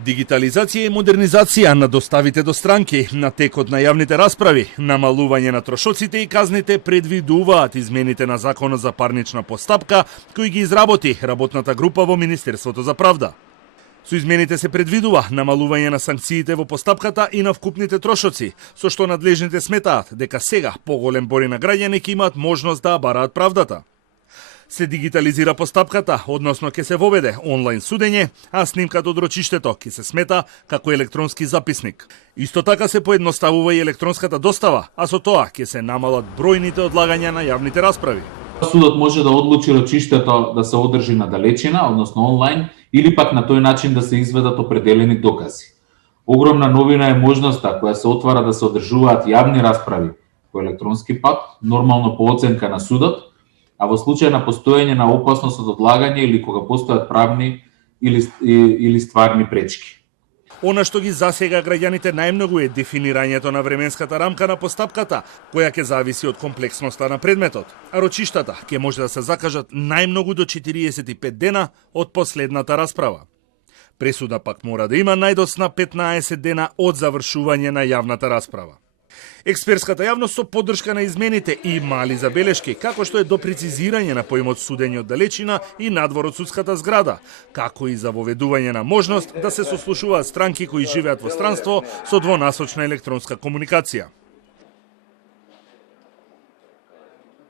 Дигитализација и модернизација на доставите до странки, на текот на јавните расправи, намалување на трошоците и казните предвидуваат измените на Законот за парнична постапка, кој ги изработи работната група во Министерството за правда. Со измените се предвидува намалување на санкциите во постапката и на вкупните трошоци, со што надлежните сметаат дека сега поголем број на граѓани ќе имаат можност да бараат правдата. Се дигитализира постапката, односно ќе се воведе онлайн судење, а снимката од рочиштето ќе се смета како електронски записник. Исто така се поедноставува и електронската достава, а со тоа ќе се намалат бројните одлагања на јавните расправи. Судот може да одлучи рочиштето да се одржи на далечина, односно онлайн, или пак на тој начин да се изведат определени докази. Огромна новина е можноста која се отвара да се одржуваат јавни расправи по електронски пат, нормално по оценка на судот, а во случај на постоење на опасност од одлагање или кога постојат правни или стварни пречки. Она што ги засега граѓаните најмногу е дефинирањето на временската рамка на постапката, која ќе зависи од комплексноста на предметот. А рочиштата ќе може да се закажат најмногу до 45 дена од последната расправа. Пресуда пак мора да има најдосна 15 дена од завршување на јавната расправа. Експертската јавност со поддршка на измените и мали забелешки, како што е до прецизирање на поимот судење од далечина и надвор од судската зграда, како и за воведување на можност да се сослушуваат странки кои живеат во странство со двонасочна електронска комуникација.